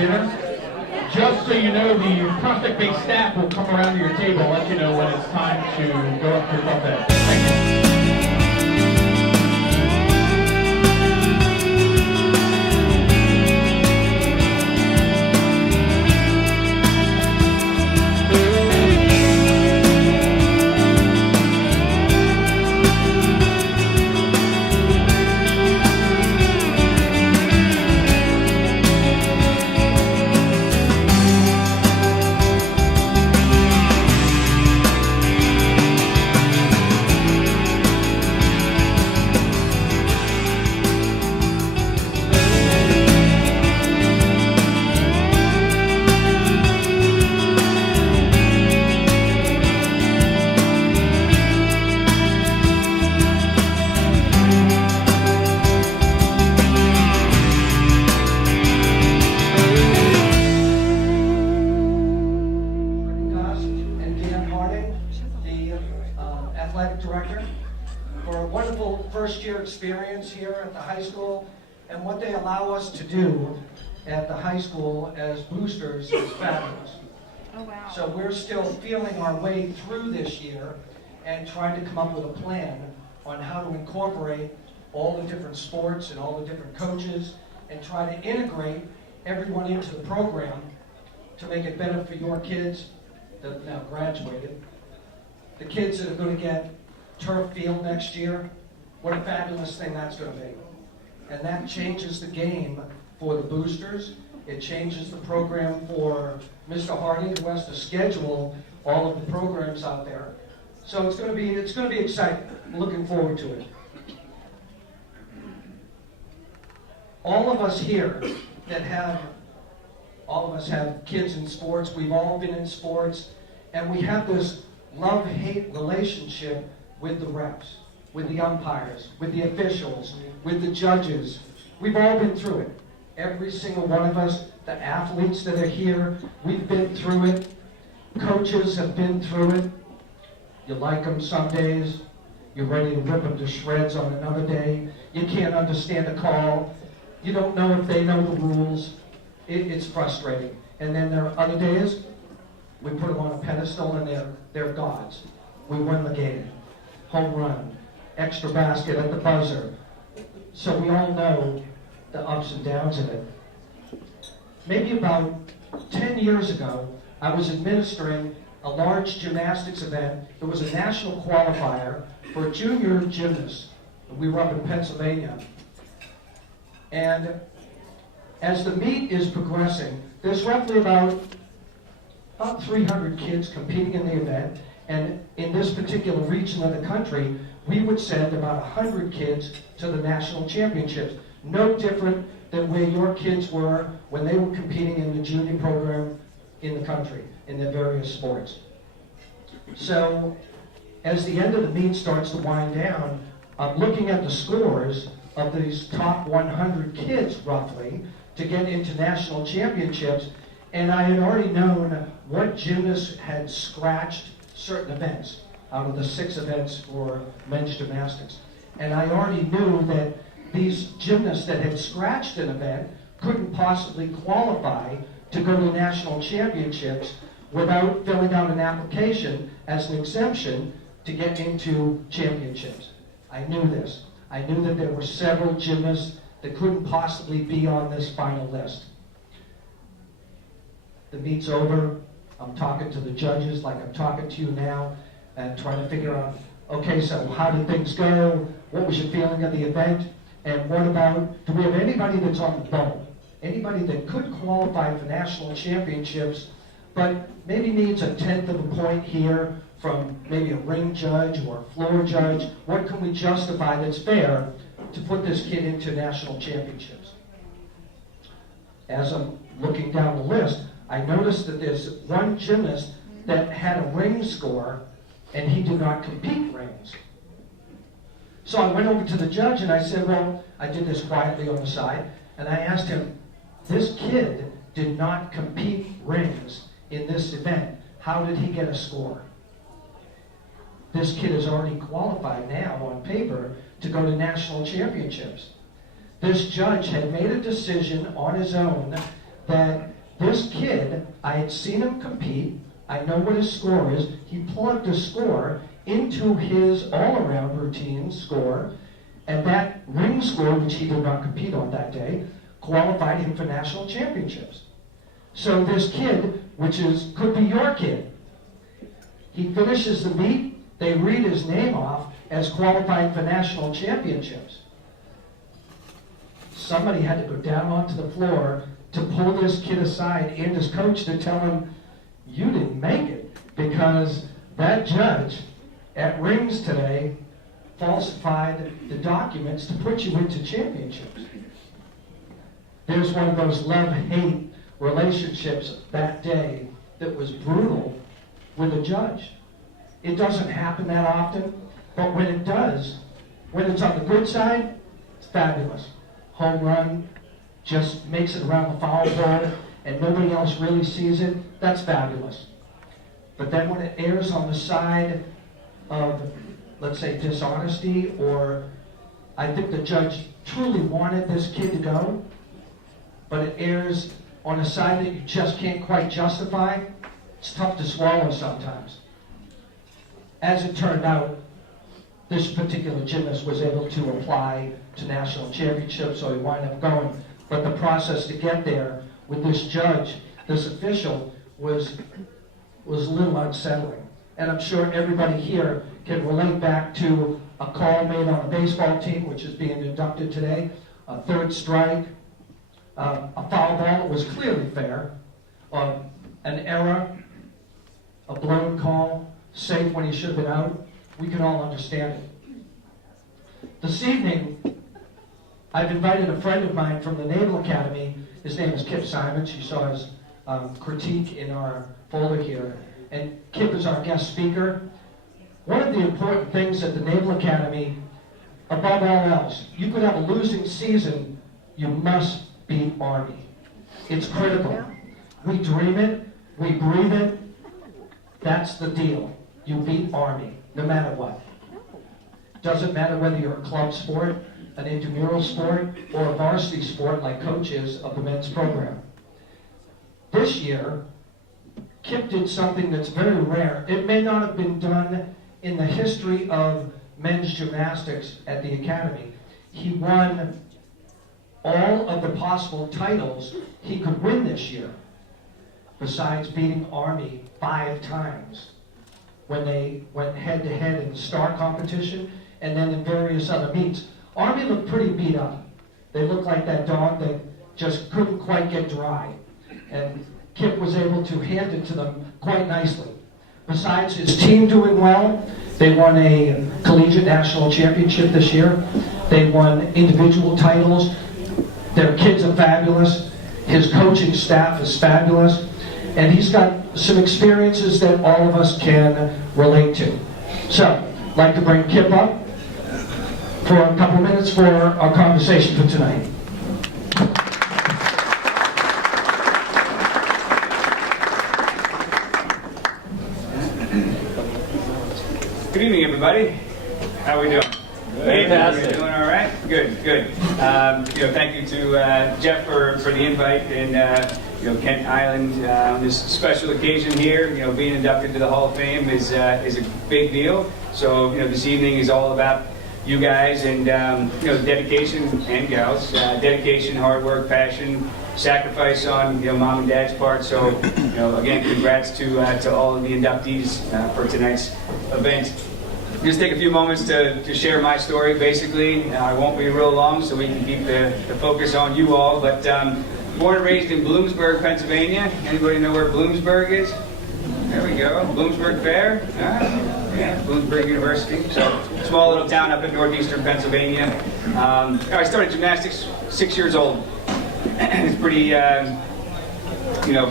dinner. Just so you know, the prospect-based staff will come around to your table and let you know when it's time to go up to the buffet. Thank you. Experience here at the high school, and what they allow us to do at the high school as boosters is fabulous. Oh, wow. So we're still feeling our way through this year and trying to come up with a plan on how to incorporate all the different sports and all the different coaches and try to integrate everyone into the program to make it better for your kids that have now graduated, the kids that are going to get turf field next year. What a fabulous thing that's going to be. And that changes the game for the boosters. It changes the program for Mr. Harding, who has to schedule all of the programs out there. So it's going to be exciting. I'm looking forward to it. All of us here have kids in sports. We've all been in sports, and we have this love-hate relationship with the refs, with the umpires, with the officials, with the judges. We've all been through it. Every single one of us, the athletes that are here, we've been through it. Coaches have been through it. You like them some days. You're ready to rip them to shreds on another day. You can't understand a call. You don't know if they know the rules. It's frustrating. And then there are other days, we put them on a pedestal and they're gods. We won the game. Home run. Extra basket at the buzzer. So we all know the ups and downs of it. Maybe about 10 years ago, I was administering a large gymnastics event. It was a national qualifier for a junior gymnast. We were up in Pennsylvania. And as the meet is progressing, there's roughly about 300 kids competing in the event. And in this particular region of the country, we would send about 100 kids to the national championships. No different than where your kids were when they were competing in the junior program in the country, in their various sports. So, as the end of the meet starts to wind down, I'm looking at the scores of these top 100 kids, roughly, to get into national championships, and I had already known what gymnasts had scratched certain events out of the 6 events for men's gymnastics. And I already knew that these gymnasts that had scratched an event couldn't possibly qualify to go to national championships without filling out an application as an exemption to get into championships. I knew this. I knew that there were several gymnasts that couldn't possibly be on this final list. The meet's over. I'm talking to the judges like I'm talking to you now and trying to figure out, okay, so how did things go? What was your feeling of the event? And what about, do we have anybody that's on the bubble? Anybody that could qualify for national championships, but maybe needs a 1/10 of a point here from maybe a ring judge or a floor judge? What can we justify that's fair to put this kid into national championships? As I'm looking down the list, I noticed that there's one gymnast that had a ring score and he did not compete rings. So I went over to the judge and I said, well, I did this quietly on the side, and I asked him, this kid did not compete rings in this event. How did he get a score? This kid is already qualified now on paper to go to national championships. This judge had made a decision on his own that This kid, I had seen him compete. I know what his score is. He plugged a score into his all-around routine score, and that ring score, which he did not compete on that day, qualified him for national championships. So this kid, could be your kid, he finishes the meet, they read his name off as qualified for national championships. Somebody had to go down onto the floor to pull this kid aside and his coach to tell him, you didn't make it, because that judge at rings today falsified the documents to put you into championships. There's one of those love-hate relationships that day that was brutal with a judge. It doesn't happen that often, but when it does, when it's on the good side, it's fabulous. Home run, just makes it around the foul pole, and nobody else really sees it, that's fabulous. But then when it airs on the side of, let's say, dishonesty, or I think the judge truly wanted this kid to go, but it airs on a side that you just can't quite justify, it's tough to swallow sometimes. As it turned out, this particular gymnast was able to apply to national championships, so he wound up going. But the process to get there with this judge, this official, was a little unsettling. And I'm sure everybody here can relate back to a call made on a baseball team, which is being inducted today, a third strike, a foul ball that was clearly fair, an error, a blown call, safe when he should have been out. We can all understand it. This evening, I've invited a friend of mine from the Naval Academy. His name is Kip Simons. You saw his critique in our folder here. And Kip is our guest speaker. One of the important things at the Naval Academy, above all else, you could have a losing season, you must beat Army. It's critical. We dream it, we breathe it, that's the deal. You beat Army, no matter what. Doesn't matter whether you're a club sport, an intramural sport, or a varsity sport like coach is of the men's program. This year, Kip did something that's very rare. It may not have been done in the history of men's gymnastics at the Academy. He won all of the possible titles he could win this year, besides beating Army 5 times when they went head-to-head in the star competition and then in various other meets. Army looked pretty beat up. They looked like that dog that just couldn't quite get dry. And Kip was able to hand it to them quite nicely. Besides his team doing well, they won a collegiate national championship this year. They won individual titles. Their kids are fabulous. His coaching staff is fabulous. And he's got some experiences that all of us can relate to. So, I'd like to bring Kip up for a couple minutes for our conversation for tonight. Good evening, everybody. How are we doing? Fantastic. Doing all right? Good, good. Thank you to Jeff for the invite, and Kent Island on this special occasion here. Being inducted to the Hall of Fame is a big deal. So this evening is all about you guys and dedication and gals, dedication, hard work, passion, sacrifice on mom and dad's part. So again, congrats to all of the inductees for tonight's event. Just take a few moments to share my story. Basically, I won't be real long, so we can keep the focus on you all. But born and raised in Bloomsburg, Pennsylvania. Anybody know where Bloomsburg is? There we go. Bloomsburg Fair. Yeah, Bloomsburg University. So small little town up in northeastern Pennsylvania. I started gymnastics 6 years old. It's pretty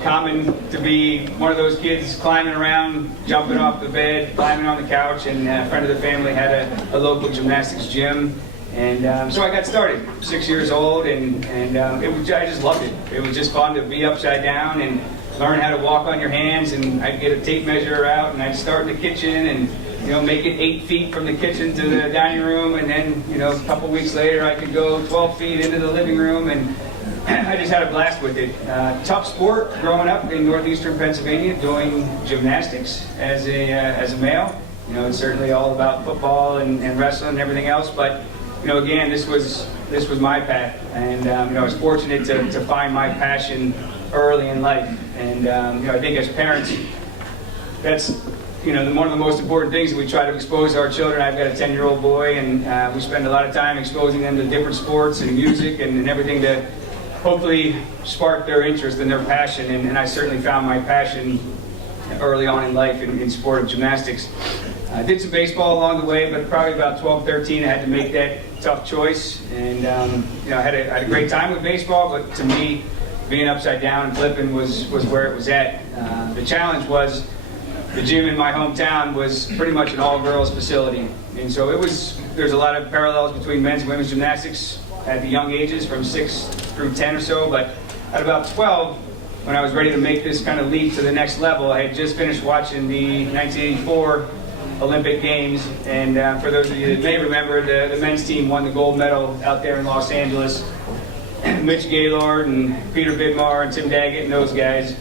common to be one of those kids climbing around, jumping off the bed, climbing on the couch, and a friend of the family had a local gymnastics gym. And so I got started, 6 years old, and I just loved it. It was just fun to be upside down and learn how to walk on your hands, and I'd get a tape measure out, and I'd start in the kitchen and make it 8 feet from the kitchen to the dining room, and then a couple weeks later I could go 12 feet into the living room, and I just had a blast with it. Tough sport growing up in northeastern Pennsylvania, doing gymnastics as a male. You know, it's certainly all about football and wrestling and everything else, but you know, again, this was my path, and you know, I was fortunate to find my passion early in life. And you know, I think as parents, that's one of the most important things that we try to expose our children. I've got a 10-year-old boy, and we spend a lot of time exposing them to different sports and music and everything to hopefully spark their interest and their passion. And I certainly found my passion early on in life in sport of gymnastics. I did some baseball along the way, but probably about 12, 13, I had to make that tough choice. And you know, I had a great time with baseball, but to me, being upside down and flipping was where it was at. The challenge was the gym in my hometown was pretty much an all-girls facility, and so there's a lot of parallels between men's and women's gymnastics at the young ages, from 6 through 10 or so. But at about 12, when I was ready to make this kind of leap to the next level, I had just finished watching the 1984 Olympic Games, and for those of you that may remember, the men's team won the gold medal out there in Los Angeles. Mitch Gaylord and Peter Vidmar and Tim Daggett and those guys.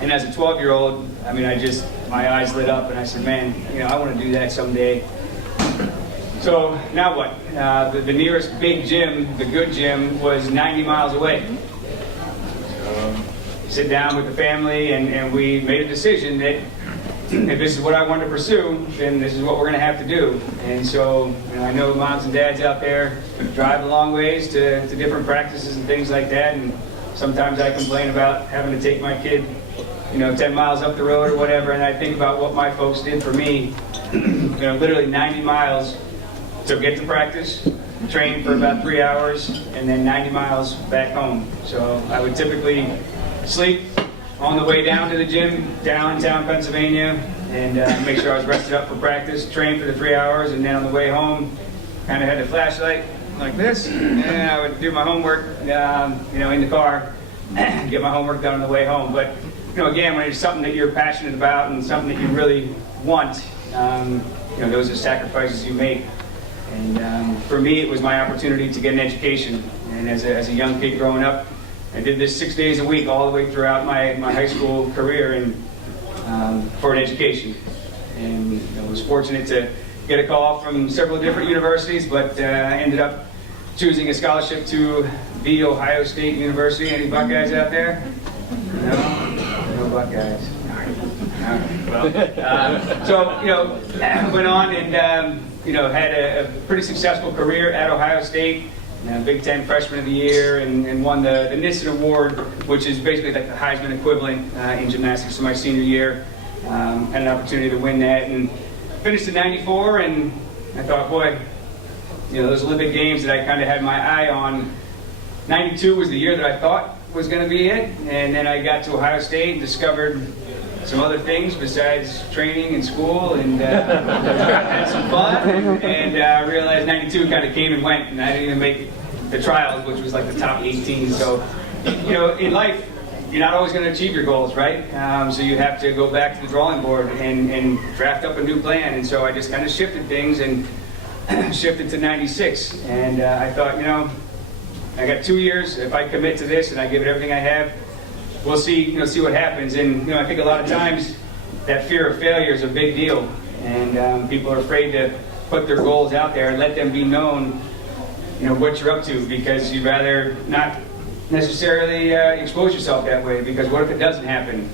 And as a 12-year-old, I mean, my eyes lit up, and I said, man, I want to do that someday. So now what? The nearest big gym, the good gym, was 90 miles away. So sit down with the family, and we made a decision that if this is what I want to pursue, then this is what we're going to have to do. And so I know moms and dads out there drive a long ways to different practices and things like that, and sometimes I complain about having to take my kid 10 miles up the road or whatever, and I think about what my folks did for me. Literally 90 miles to get to practice, train for about 3 hours, and then 90 miles back home. So I would typically sleep on the way down to the gym, downtown Pennsylvania, and make sure I was rested up for practice, train for the 3 hours, and then on the way home, kind of had the flashlight like this, and I would do my homework, in the car, get my homework done on the way home. But again, when it's something that you're passionate about and something that you really want, those are sacrifices you make. And for me, it was my opportunity to get an education. And as a young kid growing up, I did this 6 days a week all the way throughout my high school career and for an education. And I was fortunate to get a call from several different universities, but I ended up choosing a scholarship to the Ohio State University. Any Buckeyes out there? No Buckeyes. So went on and had a pretty successful career at Ohio State. Big Ten Freshman of the Year, and won the Nissen Award, which is basically like the Heisman equivalent in gymnastics. So my senior year, had an opportunity to win that, and finished in '94. And I thought, boy, those Olympic Games that I kind of had my eye on. '92 was the year that I thought was going to be it, and then I got to Ohio State and discovered some other things besides training and school, and had some fun, and realized '92 kind of came and went, and I didn't even make the trials, which was like the top 18. So, in life, you're not always going to achieve your goals, right? So you have to go back to the drawing board and draft up a new plan. And so I just kind of shifted things and shifted to '96, and I thought, I got 2 years. If I commit to this and I give it everything I have, we'll see what happens. And I think a lot of times that fear of failure is a big deal, and people are afraid to put their goals out there and let them be known, what you're up to, because you'd rather not necessarily expose yourself that way, because what if it doesn't happen?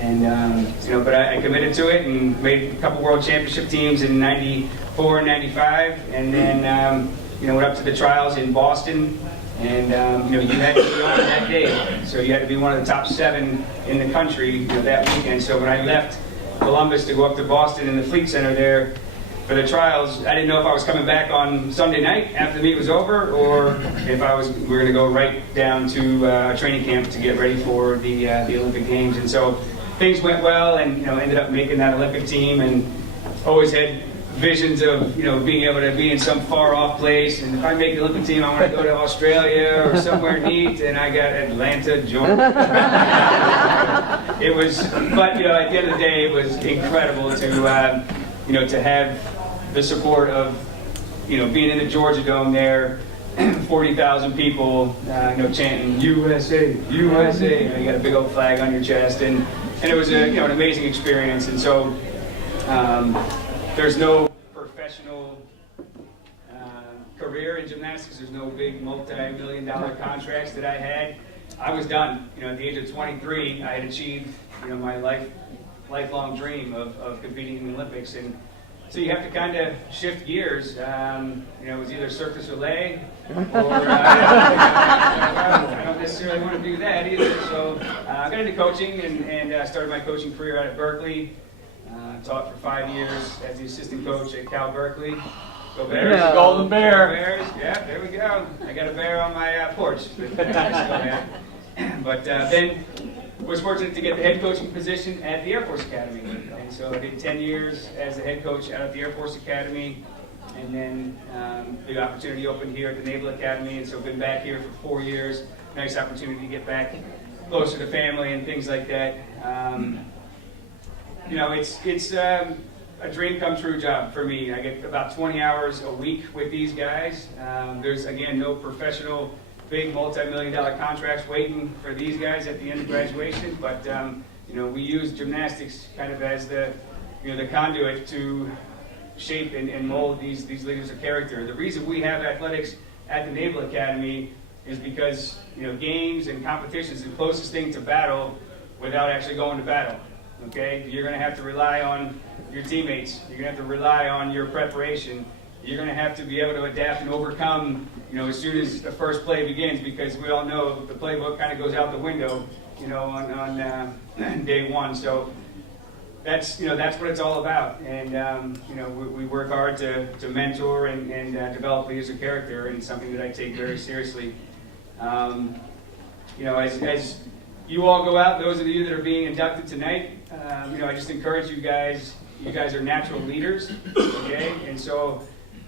And but I committed to it and made a couple world championship teams in '94 and '95, and then went up to the trials in Boston. And you had to be on that day, so you had to be one of the top 7 in the country that weekend. So when I left Columbus to go up to Boston in the Fleet Center there for the trials, I didn't know if I was coming back on Sunday night after the meet was over, or if we were going to go right down to a training camp to get ready for the Olympic Games. And so things went well, and ended up making that Olympic team, and always had visions of being able to be in some far off place, and if I make the Olympic team, I want to go to Australia or somewhere neat, and I got Atlanta, Georgia. It was, but at the end of the day, it was incredible to have the support of being in the Georgia Dome there, 40,000 people, chanting USA, USA. You got a big old flag on your chest, and it was an amazing experience. And so there's no professional career in gymnastics. There's no big multi-million-dollar contracts that I had. I was done. At the age of 23, I had achieved my lifelong dream of competing in the Olympics. And so you have to kind of shift gears. It was either circus relay, or I don't necessarily want to do that either. So I got into coaching and started my coaching career out at Berkeley. Taught for 5 years as the assistant coach at Cal Berkeley. Go Bears. Yeah. Golden Bear. Go Bears. Yeah, there we go. I got a bear on my porch. But then was fortunate to get the head coaching position at the Air Force Academy. And so I did 10 years as the head coach out at the Air Force Academy. And then the opportunity opened here at the Naval Academy. And so I've been back here for 4 years. Nice opportunity to get back closer to family and things like that. It's a dream come true job for me. I get about 20 hours a week with these guys. There's, again, no professional big multi-million-dollar contracts waiting for these guys at the end of graduation, but we use gymnastics kind of as the conduit to shape and mold these leaders of character. The reason we have athletics at the Naval Academy is because games and competitions are the closest thing to battle without actually going to battle. Okay, you're going to have to rely on your teammates. You're going to have to rely on your preparation. You're going to have to be able to adapt and overcome, as soon as the first play begins, because we all know the playbook kind of goes out the window, on day one. So that's what it's all about. And we work hard to mentor and develop leaders of character, and it's something that I take very seriously. As you all go out, those of you that are being inducted tonight, I just encourage you guys. You guys are natural leaders, okay? And so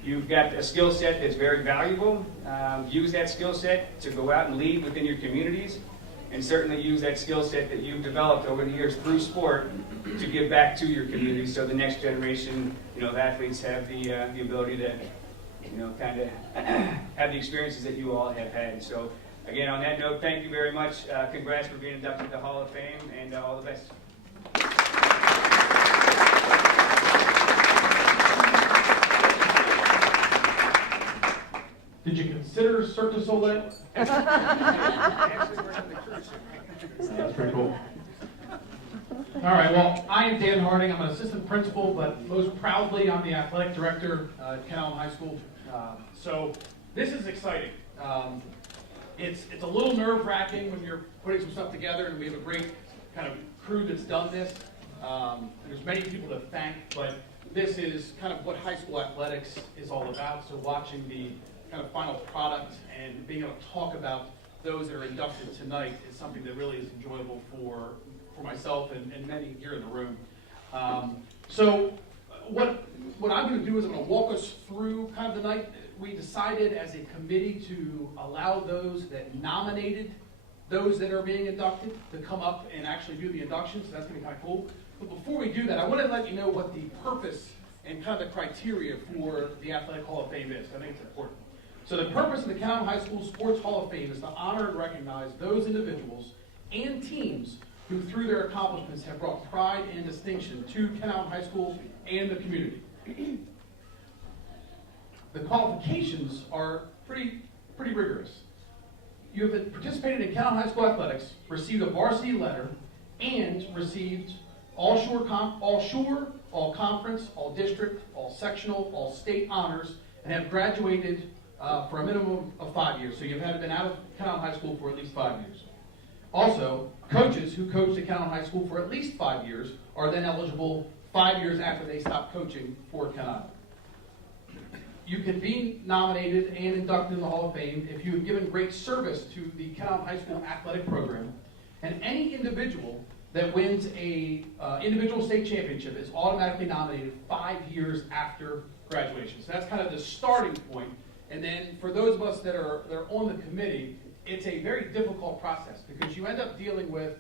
you've got a skill set that's very valuable. Use that skill set to go out and lead within your communities, and certainly use that skill set that you've developed over the years through sport to give back to your community, so the next generation, of athletes have the ability to, kind of have the experiences that you all have had. So again, on that note, thank you very much. Congrats for being inducted to the Hall of Fame, and all the best. Did you consider Cirque du Soleil? Actually, we're on the cruise ship. That's pretty cool. All right, well, I am Dan Harding. I'm an assistant principal, but most proudly, I'm the athletic director at Cal High School. So this is exciting. It's a little nerve-wracking when you're putting some stuff together, and we have a great kind of crew that's done this. There's many people to thank, but this is kind of what high school athletics is all about. So watching the kind of final product and being able to talk about those that are inducted tonight is something that really is enjoyable for myself and many here in the room. So what I'm going to do is I'm going to walk us through kind of the night. We decided as a committee to allow those that nominated those that are being inducted to come up and actually do the induction, so that's going to be kind of cool. But before we do that, I want to let you know what the purpose and kind of the criteria for the Athletic Hall of Fame is. I think it's important. So the purpose of the Cal High School Sports Hall of Fame is to honor and recognize those individuals and teams who, through their accomplishments, have brought pride and distinction to Cal High School and the community. The qualifications are pretty rigorous. You have participated in Cal High School athletics, received a varsity letter, and received all shore, all conference, all district, all sectional, all state honors, and have graduated for a minimum of 5 years. So you've been out of Cal High School for at least 5 years. Also, coaches who coached at Cal High School for at least 5 years are then eligible 5 years after they stop coaching for Cal. You can be nominated and inducted in the Hall of Fame if you have given great service to the Cal High School athletic program. And any individual that wins a individual state championship is automatically nominated 5 years after graduation. So that's kind of the starting point. And then for those of us that are on the committee, it's a very difficult process because you end up dealing with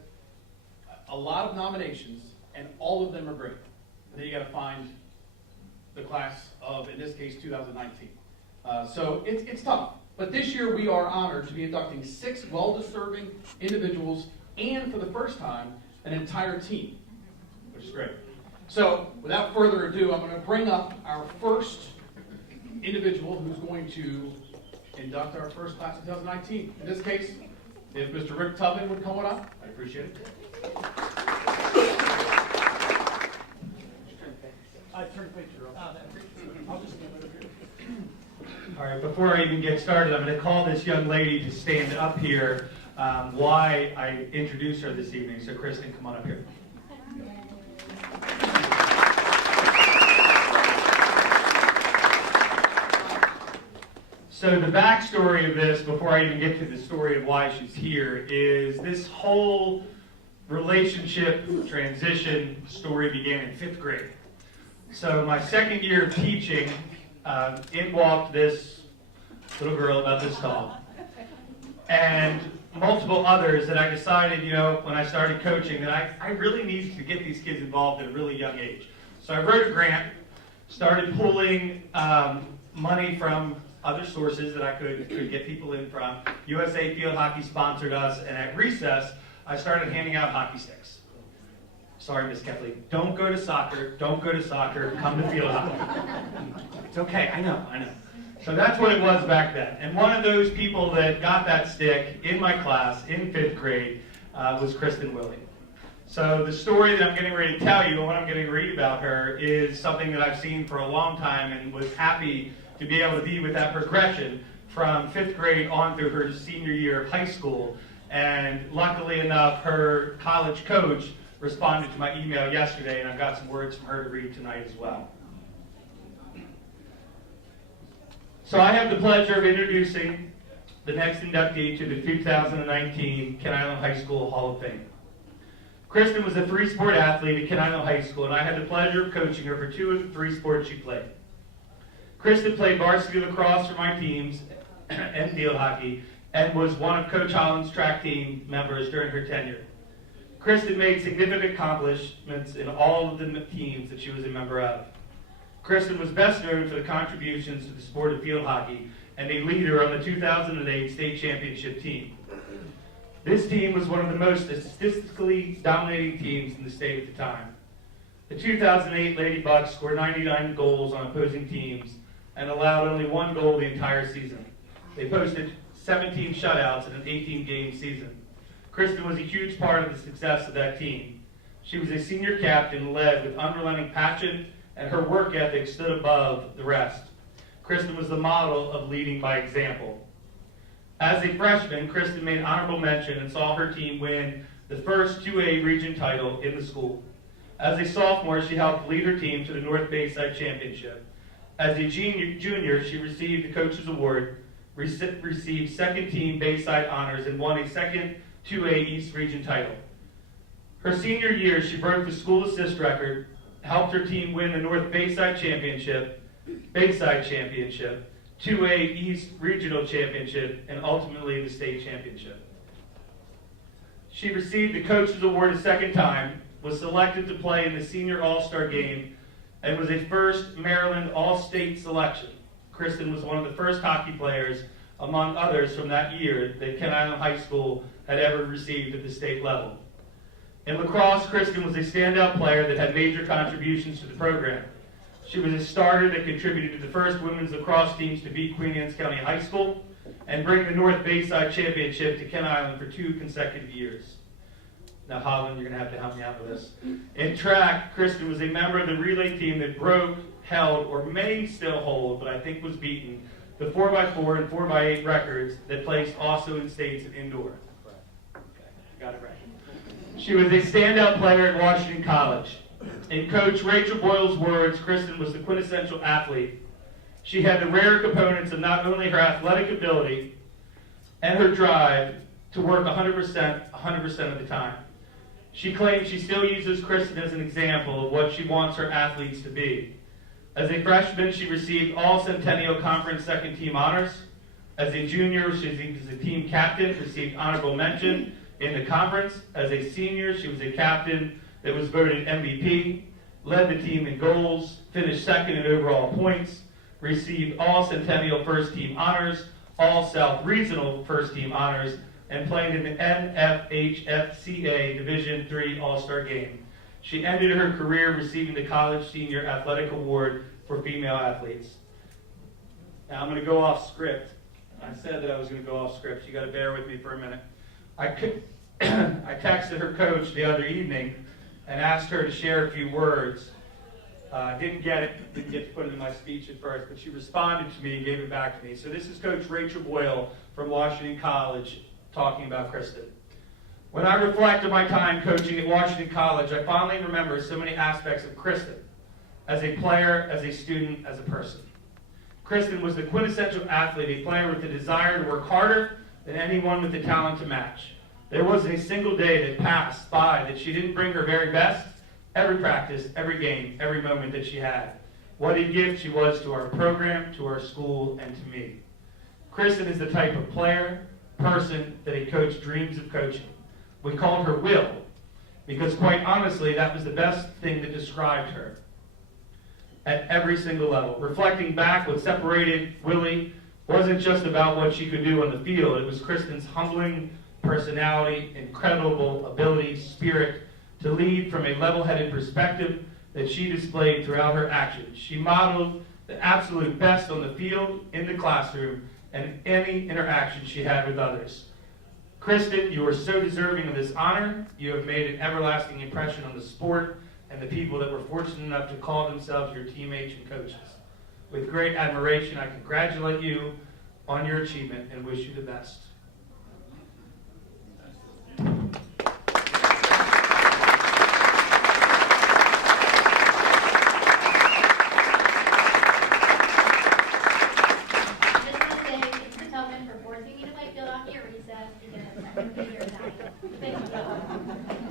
a lot of nominations and all of them are great. And then you got to find the class of, in this case, 2019. So it's tough. But this year we are honored to be inducting 6 well-deserving individuals and, for the first time, an entire team, which is great. So, without further ado, I'm going to bring up our first individual who's going to induct our first class of 2019. In this case, if Mr. Rick Tubman would come on up, I'd appreciate it. I turned the picture off. I'll just stand right here. All right, before I even get started, I'm going to call this young lady to stand up here why I introduced her this evening. So, Kristin, come on up here. So the backstory of this, before I even get to the story of why she's here, is this whole relationship transition story began in 5th grade. So my 2nd year of teaching, in walked this little girl about this tall, and multiple others that I decided, when I started coaching, that I really needed to get these kids involved at a really young age. So I wrote a grant, started pulling money from other sources that I could get people in from. USA Field Hockey sponsored us, and at recess, I started handing out hockey sticks. Sorry, Miss Kefley. Don't go to soccer. Don't go to soccer. Come to field hockey. It's okay. I know. So that's what it was back then. And one of those people that got that stick in my class in 5th grade was Kristin Willie. So the story that I'm getting ready to tell you and what I'm getting to read about her is something that I've seen for a long time and was happy to be able to be with that progression from 5th grade on through her senior year of high school. And luckily enough, her college coach responded to my email yesterday, and I've got some words from her to read tonight as well. So I have the pleasure of introducing the next inductee to the 2019 Kent Island High School Hall of Fame. Kristin was a 3-sport athlete at Kent Island High School, and I had the pleasure of coaching her for 2 of the 3 sports she played. Kristin played varsity lacrosse for my teams and field hockey, and was one of Coach Holland's track team members during her tenure. Kristin made significant accomplishments in all of the teams that she was a member of. Kristin was best known for the contributions to the sport of field hockey and a leader on the 2008 state championship team. This team was one of the most statistically dominating teams in the state at the time. The 2008 Lady Bucks scored 99 goals on opposing teams and allowed only 1 goal the entire season. They posted 17 shutouts in an 18-game season. Kristin was a huge part of the success of that team. She was a senior captain and led with unrelenting passion, and her work ethic stood above the rest. Kristin was the model of leading by example. As a freshman, Kristin made honorable mention and saw her team win the first 2A region title in the school. As a sophomore, she helped lead her team to the North Bayside Championship. As a junior, she received the Coach's Award, received second team Bayside honors, and won a second 2A East Region title. Her senior year, she broke the school assist record, helped her team win the North Bayside Championship, 2A East Regional Championship, and ultimately the state championship. She received the Coach's Award a second time, was selected to play in the Senior All-Star Game, and was a first Maryland All-State selection. Kristin was one of the first hockey players, among others from that year, that Kent Island High School had ever received at the state level. In lacrosse, Kristin was a standout player that had major contributions to the program. She was a starter that contributed to the first women's lacrosse teams to beat Queen Anne's County High School and bring the North Bayside Championship to Kent Island for 2 consecutive years. Now, Holland, you're going to have to help me out with this. In track, Kristin was a member of the relay team that broke, held, or may still hold, but I think was beaten, the 4x4 and 4x8 records that placed also in states and indoor. Okay, got it right. She was a standout player at Washington College. In Coach Rachel Boyle's words, Kristin was the quintessential athlete. She had the rare components of not only her athletic ability and her drive to work 100% of the time. She claims she still uses Kristin as an example of what she wants her athletes to be. As a freshman, she received all Centennial Conference second team honors. As a junior, she was a team captain, received honorable mention in the conference. As a senior, she was a captain that was voted MVP, led the team in goals, finished second in overall points, received all Centennial first team honors, All-South Regional First Team honors, and played in the NFHFCA Division III All-Star Game. She ended her career receiving the College Senior Athletic Award for female athletes. Now I'm going to go off script. I said that I was going to go off script. You got to bear with me for a minute. I texted her coach the other evening and asked her to share a few words. Didn't get to put it in my speech at first, but she responded to me and gave it back to me. So this is Coach Rachel Boyle from Washington College talking about Kristin. When I reflect on my time coaching at Washington College, I fondly remember so many aspects of Kristin, as a player, as a student, as a person. Kristin was the quintessential athlete, a player with the desire to work harder than anyone with the talent to match. There wasn't a single day that passed by that she didn't bring her very best, every practice, every game, every moment that she had. What a gift she was to our program, to our school, and to me. Kristin is the type of player, person that a coach dreams of coaching. We called her Will, because quite honestly, that was the best thing that described her at every single level. Reflecting back, what separated Willie wasn't just about what she could do on the field. It was Kristin's humbling personality, incredible ability, spirit to lead from a level-headed perspective that she displayed throughout her actions. She modeled the absolute best on the field, in the classroom, and in any interaction she had with others. Kristin, you are so deserving of this honor. You have made an everlasting impression on the sport and the people that were fortunate enough to call themselves your teammates and coaches. With great admiration, I congratulate you on your achievement and wish you the best.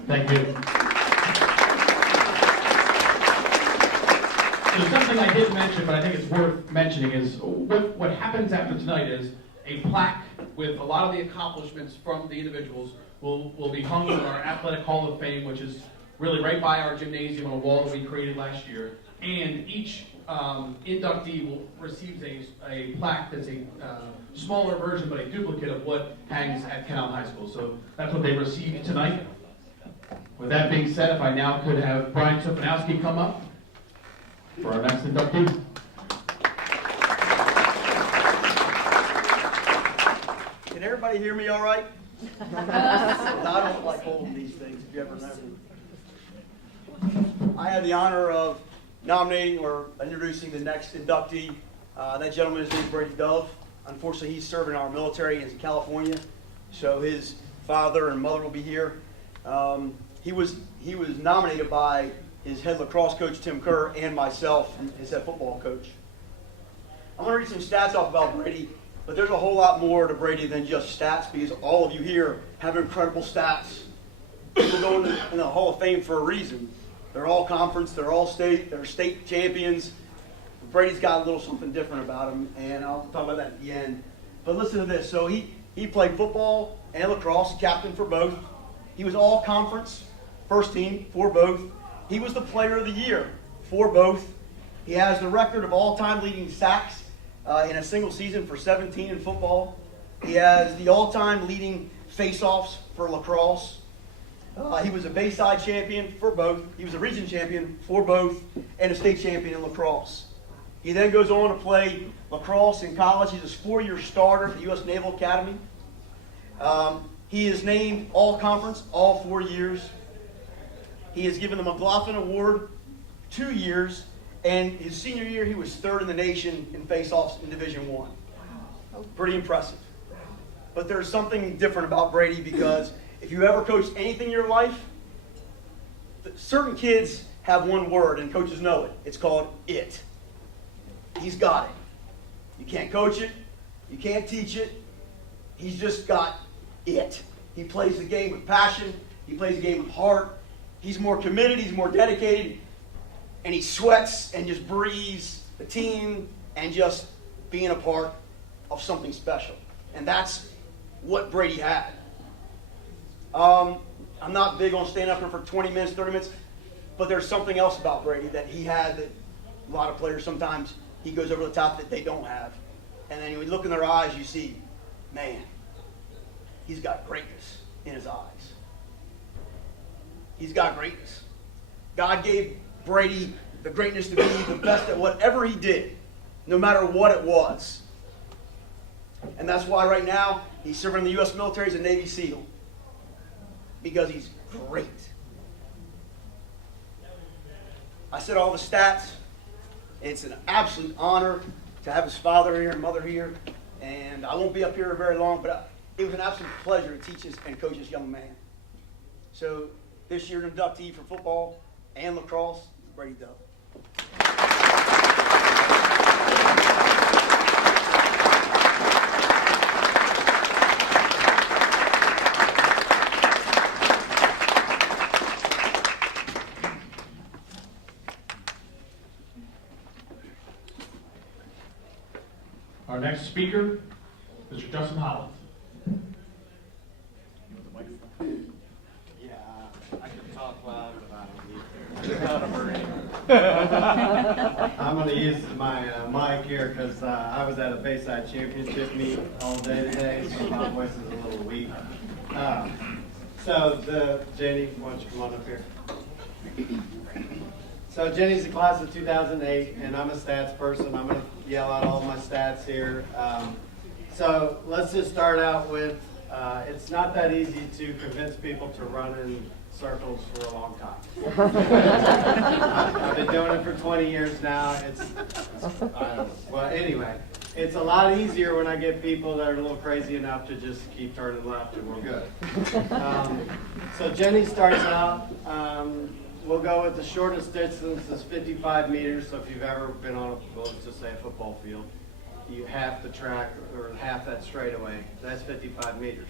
Thank you. So something I didn't mention, but I think it's worth mentioning, is what happens after tonight is a plaque with a lot of the accomplishments from the individuals will be hung in our Athletic Hall of Fame, which is really right by our gymnasium on a wall that we created last year. And each inductee receives a plaque that's a smaller version, but a duplicate of what hangs at Ken Island High School. So that's what they received tonight. With that being said, if I now could have Brian Sopanowski come up for our next inductee. Can everybody hear me all right? I don't like holding these things, if you ever know. I have the honor of nominating or introducing the next inductee. That gentleman is named Brady Dove. Unfortunately, he's serving our military in California, so his father and mother will be here. He was nominated by his head lacrosse coach, Tim Kerr, and myself, his head football coach. I'm going to read some stats off about Brady, but there's a whole lot more to Brady than just stats, because all of you here have incredible stats. People go in the Hall of Fame for a reason. They're all conference, they're all state, they're state champions. Brady's got a little something different about him, and I'll talk about that at the end. But listen to this. So he played football and lacrosse, captain for both. He was all conference, first team for both. He was the player of the year for both. He has the record of all-time leading sacks in a single season for 17 in football. He has the all-time leading face-offs for lacrosse. He was a Bayside champion for both. He was a region champion for both, and a state champion in lacrosse. He then goes on to play lacrosse in college. He's a 4-year starter at the U.S. Naval Academy. He is named all-conference all 4 years. He is given the McLaughlin Award 2 years, and his senior year he was 3rd in the nation in face-offs in Division I. Pretty impressive. But there's something different about Brady, because if you ever coached anything in your life, certain kids have one word, and coaches know it. It's called it. He's got it. You can't coach it. You can't teach it. He's just got it. He plays the game with passion. He plays the game with heart. He's more committed. He's more dedicated. And he sweats and just breathes the team and just being a part of something special. And that's what Brady had. I'm not big on staying up here for 20 minutes, 30 minutes, but there's something else about Brady that he had that a lot of players sometimes he goes over the top that they don't have. And then when you look in their eyes, you see, man, he's got greatness in his eyes. He's got greatness. God gave Brady the greatness to be the best at whatever he did, no matter what it was. And that's why right now he's serving in the U.S. military as a Navy SEAL. Because he's great. I said all the stats. It's an absolute honor to have his father here and mother here. And I won't be up here very long, but it was an absolute pleasure to teach and coach this young man. So this year's inductee for football and lacrosse, Brady Dove. Our next speaker, Mr. Justin Holland. Yeah, I can talk loud, but I don't need to. I'm going to use my mic here because I was at a Bayside Championship meet all day today, so my voice is a little weak. Jenny, why don't you come on up here? So Jenny's the class of 2008, and I'm a stats person. I'm going to yell out all my stats here. So let's just start out with, it's not that easy to convince people to run in circles for a long time. I've been doing it for 20 years now. Well, anyway, it's a lot easier when I get people that are a little crazy enough to just keep turning left and we're good. So Jenny starts out, we'll go with the shortest distance is 55 meters. So if you've ever been on let's just say a football field, you half the track or half that straightaway. That's 55 meters.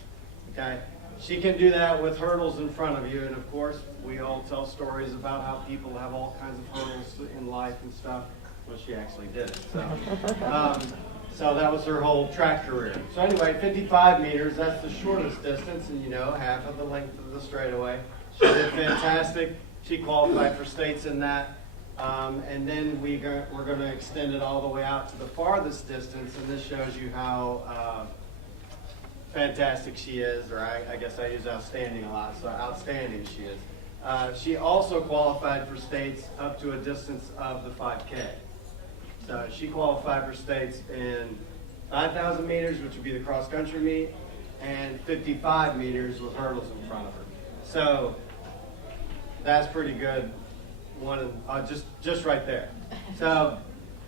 Okay? She can do that with hurdles in front of you, and of course, we all tell stories about how people have all kinds of hurdles in life and stuff. Well, she actually did it. So that was her whole track career. So anyway, 55 meters, that's the shortest distance, and half of the length of the straightaway. She did fantastic. She qualified for states in that. And then we're going to extend it all the way out to the farthest distance, and this shows you how fantastic she is, or I guess I use outstanding a lot, so outstanding she is. She also qualified for states up to a distance of the 5K. So she qualified for states in 5,000 meters, which would be the cross-country meet, and 55 meters with hurdles in front of her. So that's pretty good. Just right there. So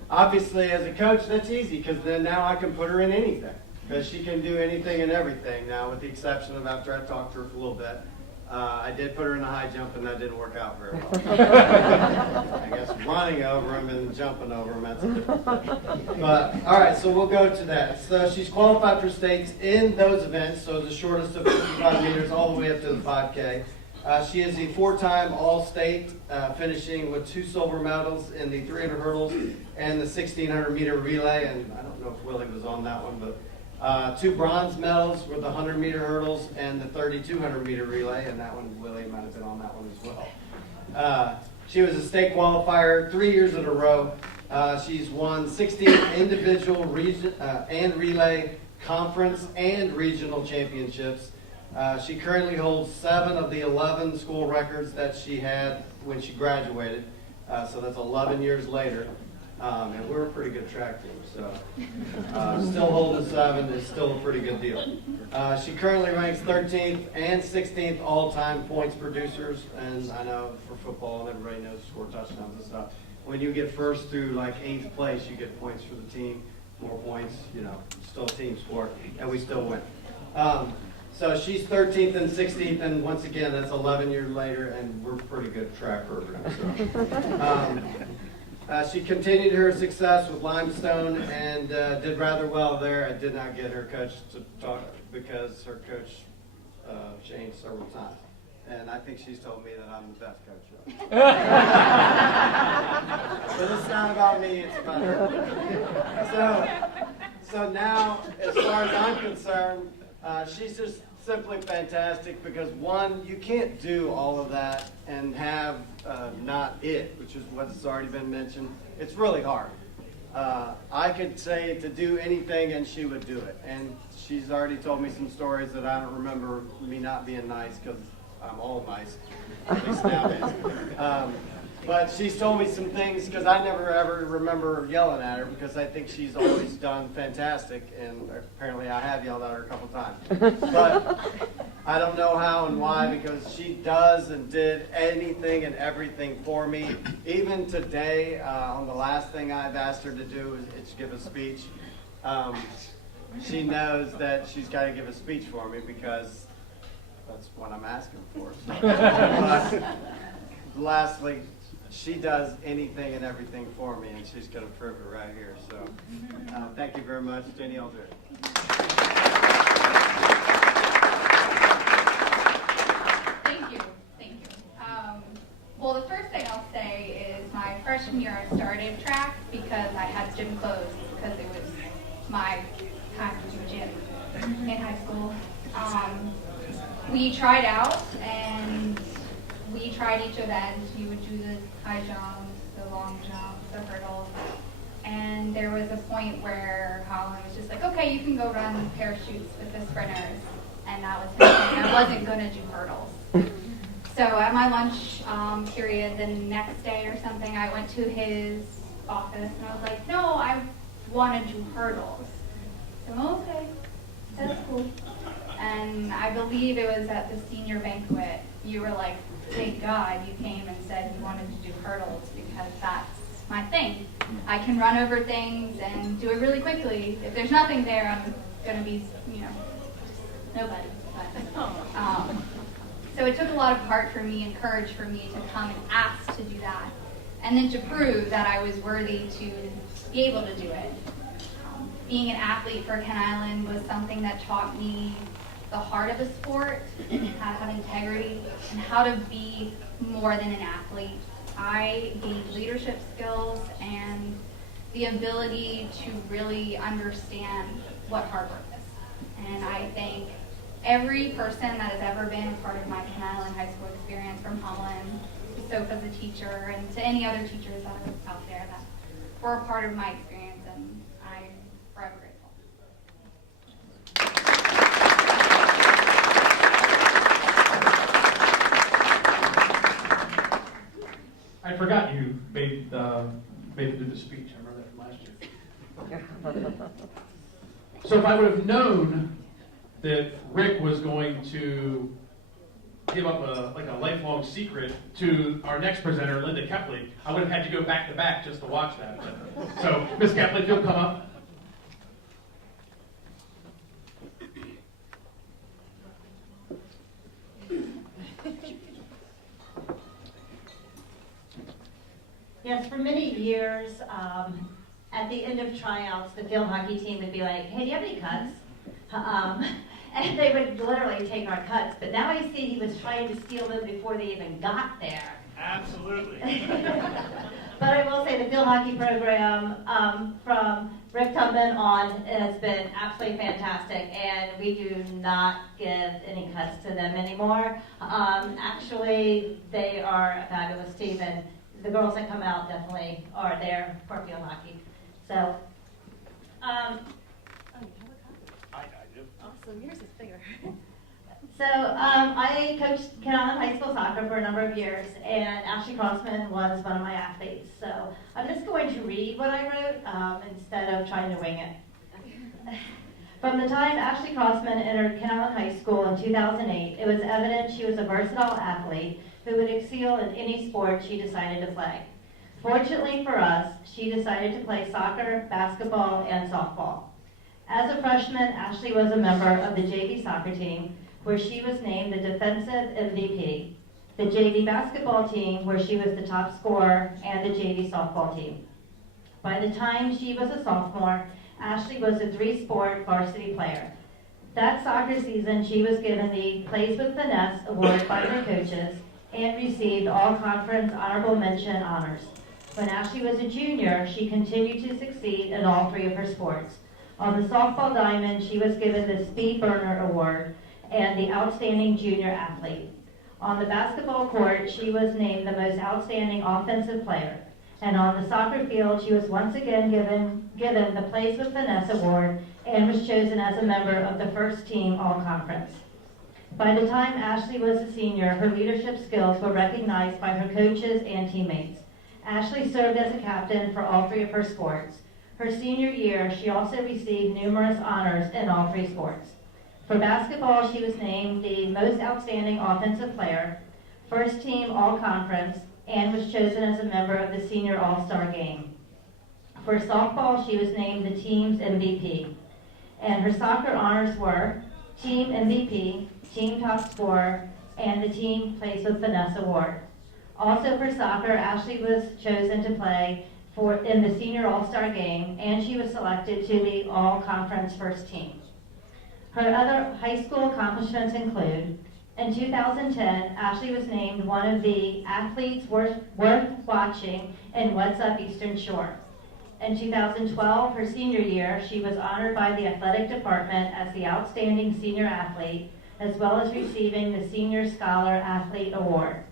obviously as a coach, that's easy because then now I can put her in anything because she can do anything and everything now, with the exception of after I talked to her for a little bit. I did put her in a high jump and that didn't work out very well. I guess running over them and jumping over them, that's a different thing. But all right, so we'll go to that. So she's qualified for states in those events, so the shortest of 55 meters all the way up to the 5K. She is a 4-time All-State, finishing with 2 silver medals in the 300 hurdles and the 1,600-meter relay. And I don't know if Willie was on that one, but 2 bronze medals with the 100-meter hurdles and the 3,200-meter relay. And that one, Willie might have been on that one as well. She was a state qualifier 3 years in a row. She's won 16 individual and relay conference and regional championships. She currently holds 7 of the 11 school records that she had when she graduated. So that's 11 years later. And we're a pretty good track team. So still holding 7 is still a pretty good deal. She currently ranks 13th and 16th all-time points producers. And I know for football, and everybody knows score touchdowns and stuff. When you get first through like 8th place, you get points for the team. More points, still a team sport. And we still win. So she's 13th and 16th, and once again, that's 11 years later, and we're a pretty good track program. So. She continued her success with Limestone and did rather well there. I did not get her coach to talk because her coach changed several times. And I think she's told me that I'm the best coach. But it's not about me, it's about her. So now, as far as I'm concerned, she's just simply fantastic because, one, you can't do all of that and have not it, which is what's already been mentioned. It's really hard. I could say to do anything and she would do it. And she's already told me some stories that I don't remember me not being nice because I'm all nice, at least nowadays. But she's told me some things because I never ever remember yelling at her because I think she's always done fantastic, and apparently I have yelled at her a couple times. But I don't know how and why, because she does and did anything and everything for me. Even today, on the last thing I've asked her to do is give a speech. She knows that she's got to give a speech for me because that's what I'm asking for. So. Lastly, she does anything and everything for me, and she's going to prove it right here. So thank you very much, Jenny Altieri. Thank you. Well, the first thing I'll say is my freshman year I started track because I had gym clothes because it was my kind of gym in high school. We tried out and we tried each event. You would do the high jumps, the long jumps, the hurdles. And there was a point where Holland was just like, okay, you can go run parachutes with the sprinters. And that was his thing. I wasn't going to do hurdles. So at my lunch period the next day or something, I went to his office and I was like, no, I want to do hurdles. So, okay, that's cool. And I believe it was at the senior banquet, you were like, thank God you came and said you wanted to do hurdles because that's my thing. I can run over things and do it really quickly. If there's nothing there, I'm going to be, nobody. But, so it took a lot of heart for me and courage for me to come and ask to do that. And then to prove that I was worthy to be able to do it. Being an athlete for Ken Island was something that taught me the heart of a sport, how to have integrity, and how to be more than an athlete. I gained leadership skills and the ability to really understand what hard work is. And I thank every person that has ever been a part of my Ken Island High School experience, from Holland to Soph as a teacher and to any other teachers that are out there that were a part of my experience, and I'm forever grateful. I forgot you made it do the speech. I remember that from last year. So if I would have known that Rick was going to give up a lifelong secret to our next presenter, Linda Kepley, I would have had to go back to back just to watch that. So, Ms. Kepley, if you'll come up. Yes, for many years, at the end of tryouts, the field hockey team would be like, hey, do you have any cuts? And they would literally take our cuts. But now I see he was trying to steal them before they even got there. Absolutely. But I will say the field hockey program from Rick Tubman on has been absolutely fantastic, and we do not give any cuts to them anymore. Actually, they are a fabulous team, and the girls that come out definitely are there for field hockey. So, I do. awesome. Yours is bigger. So, I coached Ken Island High School soccer for a number of years, and Ashley Crossman was one of my athletes. So, I'm just going to read what I wrote instead of trying to wing it. From the time Ashley Crossman entered Ken Island High School in 2008, it was evident she was a versatile athlete who would excel in any sport she decided to play. Fortunately for us, she decided to play soccer, basketball, and softball. As a freshman, Ashley was a member of the JV soccer team, where she was named the defensive MVP, the JV basketball team, where she was the top scorer, and the JV softball team. By the time she was a sophomore, Ashley was a 3-sport varsity player. That soccer season, she was given the Plays with Finesse award by her coaches and received all conference honorable mention honors. When Ashley was a junior, she continued to succeed in all 3 of her sports. On the softball diamond, she was given the Speed Burner Award and the Outstanding Junior Athlete. On the basketball court, she was named the most outstanding offensive player. And on the soccer field, she was once again given the Plays with Finesse Award and was chosen as a member of the first team All-Conference. By the time Ashley was a senior, her leadership skills were recognized by her coaches and teammates. Ashley served as a captain for all 3 of her sports. Her senior year, she also received numerous honors in all 3 sports. For basketball, she was named the most outstanding offensive player, first team All-Conference, and was chosen as a member of the senior All-Star game. For softball, she was named the team's MVP. And her soccer honors were team MVP, team top scorer, and the team Plays with Finesse Award. Also for soccer, Ashley was chosen to play in the senior All-Star game, and she was selected to the All-Conference first team. Her other high school accomplishments include, in 2010, Ashley was named one of the athletes worth watching in What's Up Eastern Shore. In 2012, her senior year, she was honored by the athletic department as the outstanding senior athlete, as well as receiving the Senior Scholar Athlete Award.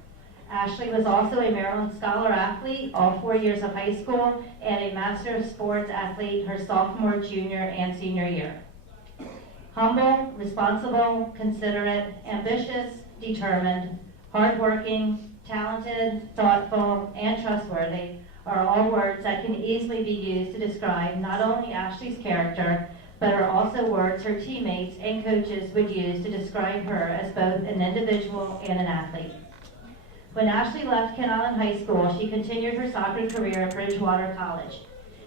Ashley was also a Maryland Scholar Athlete all 4 years of high school and a Master of Sports Athlete her sophomore, junior, and senior year. Humble, responsible, considerate, ambitious, determined, hardworking, talented, thoughtful, and trustworthy are all words that can easily be used to describe not only Ashley's character, but are also words her teammates and coaches would use to describe her as both an individual and an athlete. When Ashley left Kent Island High School, she continued her soccer career at Bridgewater College.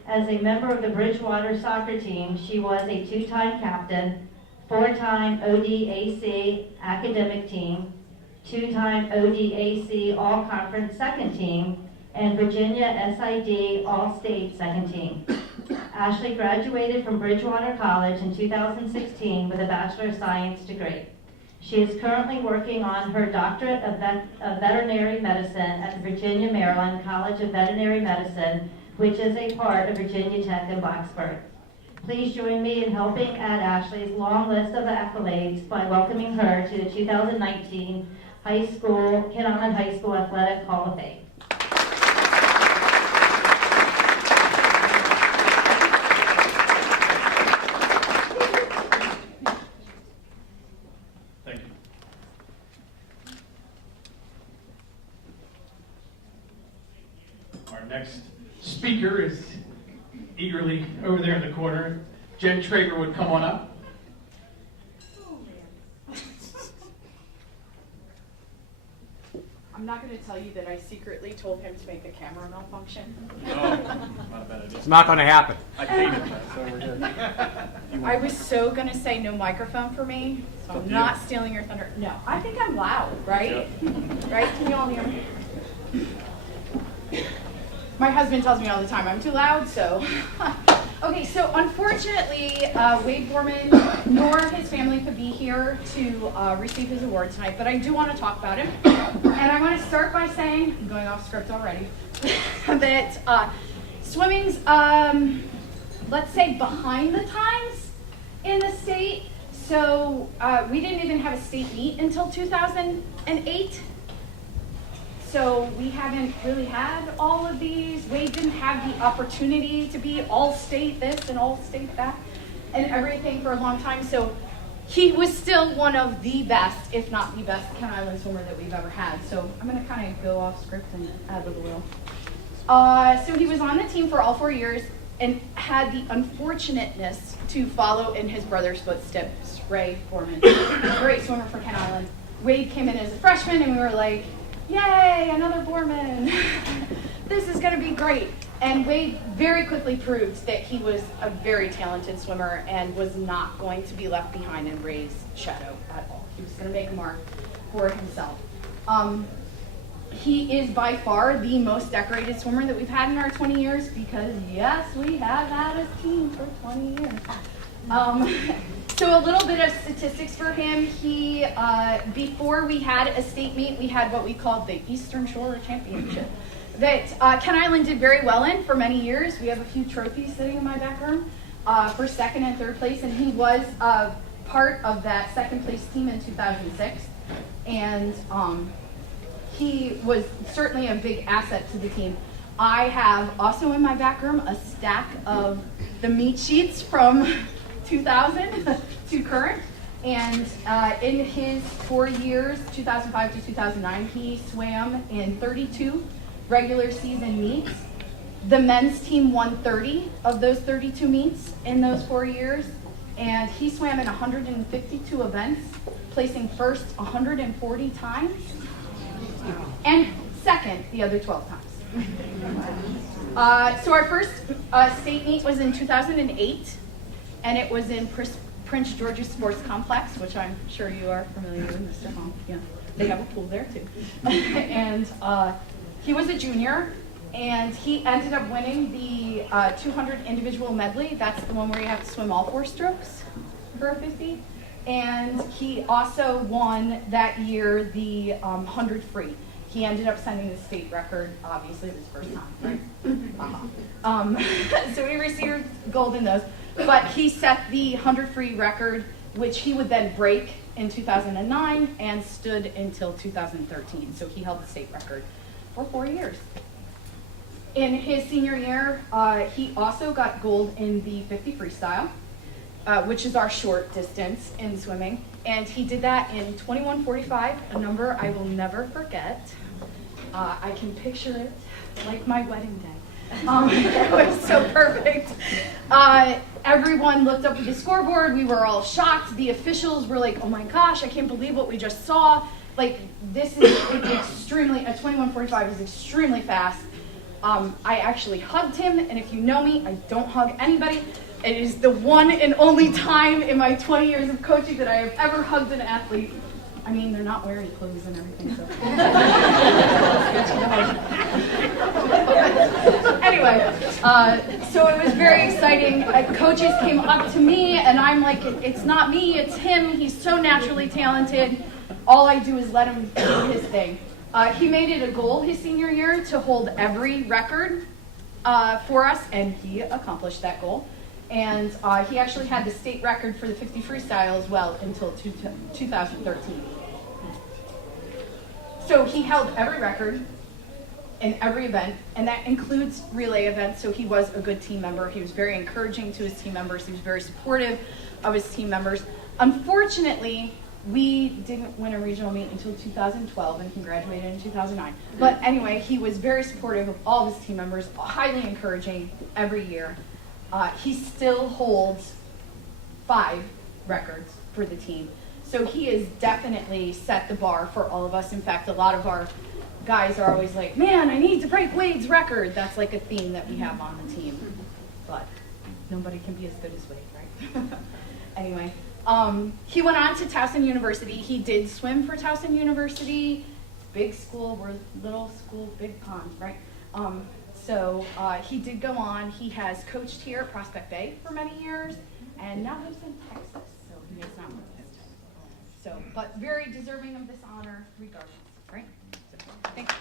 As a member of the Bridgewater soccer team, she was a 2-time captain, 4-time ODAC academic team, 2-time ODAC All-Conference second team, and Virginia SID All-State second team. Ashley graduated from Bridgewater College in 2016 with a Bachelor of Science degree. She is currently working on her doctorate of veterinary medicine at the Virginia Maryland College of Veterinary Medicine, which is a part of Virginia Tech in Blacksburg. Please join me in helping add Ashley's long list of accolades by welcoming her to the 2019 Kent Island High School Athletic Hall of Fame. Thank you. Our next speaker is eagerly over there in the corner. Jen Traeger would come on up. I'm not going to tell you that I secretly told him to make the camera malfunction. No, not a bad idea. It's not going to happen. I hated that, so we're good. I was so going to say no microphone for me, so I'm not stealing your thunder. No, I think I'm loud, right? Right? Can you all hear me? My husband tells me all the time I'm too loud, so. Okay, so unfortunately, Wade Boarman nor his family could be here to receive his award tonight, but I do want to talk about him. And I want to start by saying, I'm going off script already, that swimming's, let's say, behind the times in the state. So we didn't even have a state meet until 2008. So we haven't really had all of these. Wade didn't have the opportunity to be all-state this and all-state that and everything for a long time. So he was still one of the best, if not the best, Kent Island swimmer that we've ever had. So I'm going to kind of go off script and add with a little. So he was on the team for all 4 years and had the unfortunateness to follow in his brother's footsteps, Ray Boarman, a great swimmer for Kent Island. Wade came in as a freshman and we were like, yay, another Boarman. This is going to be great. And Wade very quickly proved that he was a very talented swimmer and was not going to be left behind in Ray's shadow at all. He was going to make a mark for himself. He is by far the most decorated swimmer that we've had in our 20 years because, yes, we have had a team for 20 years. So a little bit of statistics for him. He, before we had a state meet, we had what we called the Eastern Shore Championship that Kent Island did very well in for many years. We have a few trophies sitting in my back room for second and third place, and he was part of that second place team in 2006. And he was certainly a big asset to the team. I have also in my back room a stack of the meet sheets from 2000 to current. And in his 4 years, 2005 to 2009, he swam in 32 regular season meets. The men's team won 30 of those 32 meets in those 4 years. And he swam in 152 events, placing first 140 times and second the other 12 times. So our first state meet was in 2008, and it was in Prince George's Sports Complex, which I'm sure you are familiar with, Mr. Hong. Yeah, they have a pool there too. And he was a junior, and he ended up winning the 200 individual medley. That's the one where you have to swim all 4 strokes for a 50. And he also won that year the 100 free. He ended up setting the state record, obviously, this first time, right? So he received gold in those. But he set the 100 free record, which he would then break in 2009 and stood until 2013. So he held the state record for 4 years. In his senior year, he also got gold in the 50 freestyle, which is our short distance in swimming. And he did that in 21:45, a number I will never forget. I can picture it like my wedding day. It was so perfect. Everyone looked up at the scoreboard. We were all shocked. The officials were like, oh my gosh, I can't believe what we just saw. Like, this is extremely, a 21:45 is extremely fast. I actually hugged him, and if you know me, I don't hug anybody. It is the one and only time in my 20 years of coaching that I have ever hugged an athlete. I mean, they're not wearing clothes and everything, so. Anyway, so it was very exciting. Coaches came up to me, and I'm like, it's not me, it's him. He's so naturally talented. All I do is let him do his thing. He made it a goal his senior year to hold every record for us, and he accomplished that goal. And he actually had the state record for the 50 freestyle as well until 2013. So he held every record in every event, and that includes relay events, so he was a good team member. He was very encouraging to his team members. He was very supportive of his team members. Unfortunately, we didn't win a regional meet until 2012, and he graduated in 2009. But anyway, he was very supportive of all of his team members, highly encouraging every year. He still holds 5 records for the team. So he has definitely set the bar for all of us. In fact, a lot of our guys are always like, man, I need to break Wade's record. That's like a theme that we have on the team. But nobody can be as good as Wade, right? Anyway, he went on to Towson University. He did swim for Towson University. Big school, we're little school, big pond, right? So he did go on. He has coached here at Prospect Bay for many years, and now lives in Texas, so he makes not work this time. So, but very deserving of this honor regardless, right? So, thank you.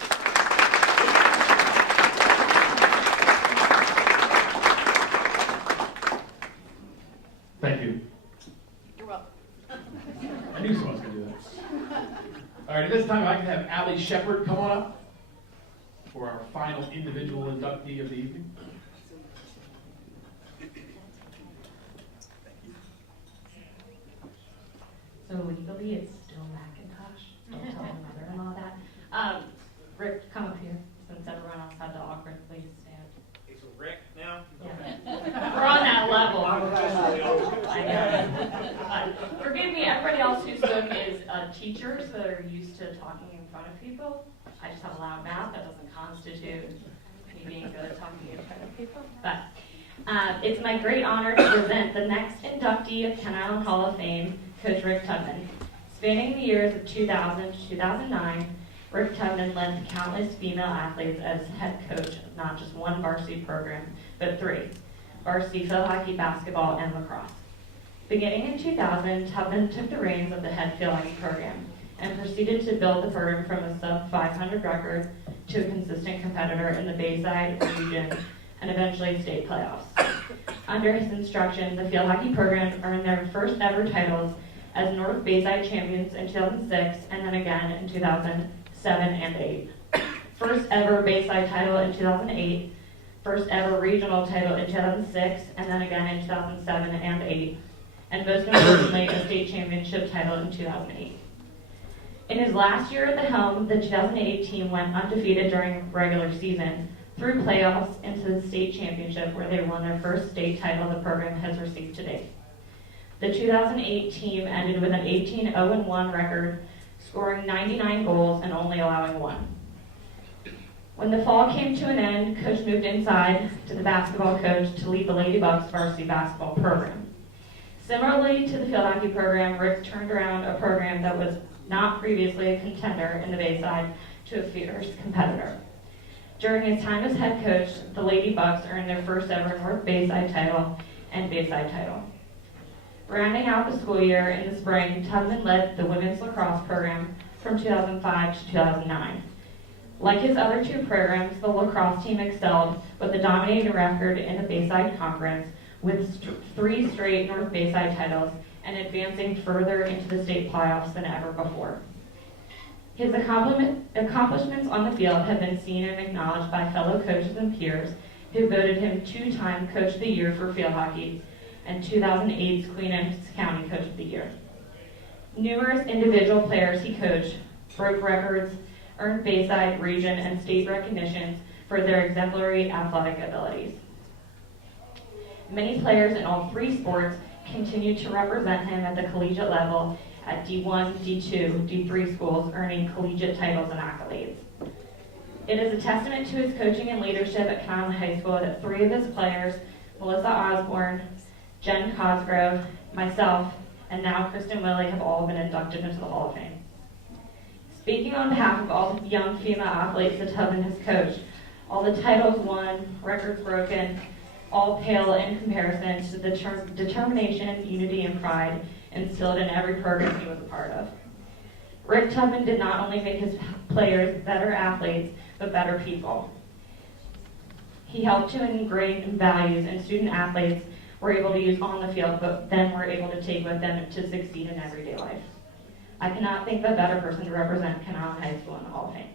Thank you. You're welcome. I knew someone was going to do that. All right, at this time, I can have Allie Shepard come on up for our final individual inductee of the evening. So legally, it's still Macintosh. Don't tell my mother-in-law that. Rick, come up here, since everyone else had to awkwardly stand. It's Rick now? Yeah. We're on that level. I know. Forgive me, everybody else who spoke is teachers that are used to talking in front of people. I just have a loud mouth. That doesn't constitute me being good at talking in front of people. But it's my great honor to present the next inductee of Ken Island Hall of Fame, Coach Rick Tubman. Spanning the years of 2000 to 2009, Rick Tubman led countless female athletes as head coach of not just one varsity program, but 3, varsity field hockey, basketball, and lacrosse. Beginning in 2000, Tubman took the reins of the head field hockey program and proceeded to build the program from a sub-500 record to a consistent competitor in the Bayside region and eventually state playoffs. Under his instruction, the field hockey program earned their first ever titles as North Bayside champions in 2006 and then again in 2007 and 2008. first ever Bayside title in 2008, first ever regional title in 2006, and then again in 2007 and 8, and most importantly, a state championship title in 2008. In his last year at the helm, the 2008 team went undefeated during regular season, through playoffs into the state championship, where they won their first state title the program has received to date. The 2008 team ended with an 18-0-1 record, scoring 99 goals and only allowing 1. When the fall came to an end, Coach moved inside to the basketball coach to lead the Lady Bucks varsity basketball program. Similarly to the field hockey program, Rick turned around a program that was not previously a contender in the Bayside to a fierce competitor. During his time as head coach, the Lady Bucks earned their first ever North Bayside title and Bayside title. Rounding out the school year in the spring, Tubman led the women's lacrosse program from 2005 to 2009. Like his other two programs, the lacrosse team excelled with a dominating record in the Bayside Conference with 3 straight North Bayside titles and advancing further into the state playoffs than ever before. His accomplishments on the field have been seen and acknowledged by fellow coaches and peers who voted him 2-time Coach of the Year for field hockey and 2008's Queen Anne's County Coach of the Year. Numerous individual players he coached broke records, earned Bayside, region, and state recognitions for their exemplary athletic abilities. Many players in all 3 sports continue to represent him at the collegiate level at D1, D2, D3 schools, earning collegiate titles and accolades. It is a testament to his coaching and leadership at Conley High School that 3 of his players, Melissa Osborne, Jen Cosgrove, myself, and now Kristin Willie, have all been inducted into the Hall of Fame. Speaking on behalf of all the young female athletes that Tubman has coached, all the titles won, records broken, all pale in comparison to the determination, unity, and pride instilled in every program he was a part of. Rick Tubman did not only make his players better athletes, but better people. He helped to ingrain values and student athletes were able to use on the field, but then were able to take with them to succeed in everyday life. I cannot think of a better person to represent Kanawha High School in the Hall of Fame.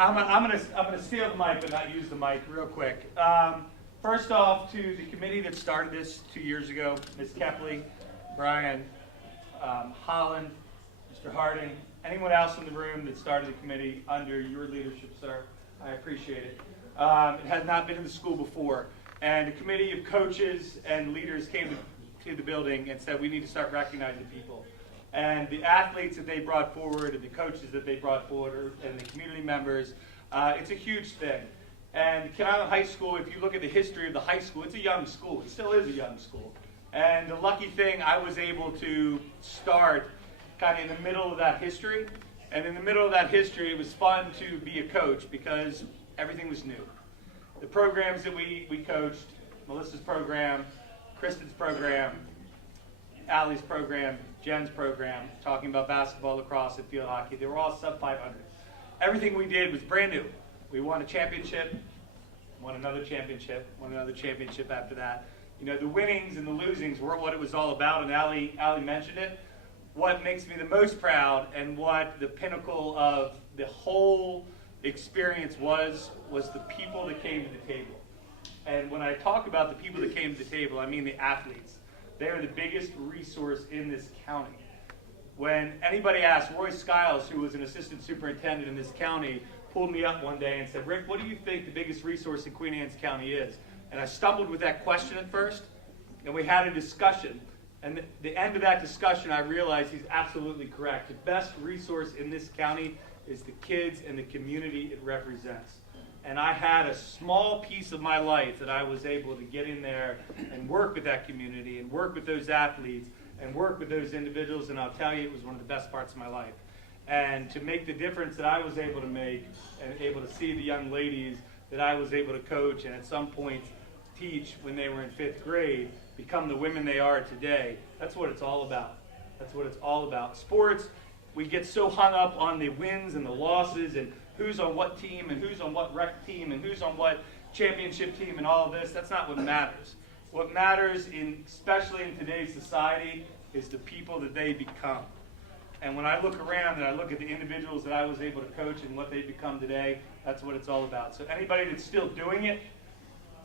I'm gonna steal the mic but not use the mic real quick. First off, to the committee that started this 2 years ago, Ms. Kepley, Brian, Holland, Mr. Harding, anyone else in the room that started the committee under your leadership, sir, I appreciate it. It has not been in the school before, and a committee of coaches and leaders came to the building and said we need to start recognizing people. And the athletes that they brought forward and the coaches that they brought forward and the community members, it's a huge thing. And Kanawha High School, if you look at the history of the high school, it's a young school. It still is a young school. And the lucky thing, I was able to start kind of in the middle of that history. And in the middle of that history, it was fun to be a coach because everything was new. The programs that we coached, Melissa's program, Kristin's program, Allie's program, Jen's program, talking about basketball, lacrosse, and field hockey, they were all sub 500. Everything we did was brand new. We won a championship, won another championship after that. You know, the winnings and the losings weren't what it was all about, and Allie mentioned it. What makes me the most proud and what the pinnacle of the whole experience was the people that came to the table. And when I talk about the people that came to the table, I mean the athletes. They are the biggest resource in this county. When anybody asked, Roy Skiles, who was an assistant superintendent in this county, pulled me up one day and said, Rick, what do you think the biggest resource in Queen Anne's County is? And I stumbled with that question at first, and we had a discussion. And the end of that discussion, I realized he's absolutely correct. The best resource in this county is the kids and the community it represents. And I had a small piece of my life that I was able to get in there and work with that community and work with those athletes and work with those individuals, and I'll tell you, it was one of the best parts of my life. And to make the difference that I was able to make and able to see the young ladies that I was able to coach and at some point teach when they were in 5th grade become the women they are today, that's what it's all about. That's what it's all about. Sports, we get so hung up on the wins and the losses and who's on what team and who's on what rec team and who's on what championship team and all of this. That's not what matters. What matters, especially in today's society, is the people that they become. And when I look around and I look at the individuals that I was able to coach and what they've become today, that's what it's all about. So anybody that's still doing it,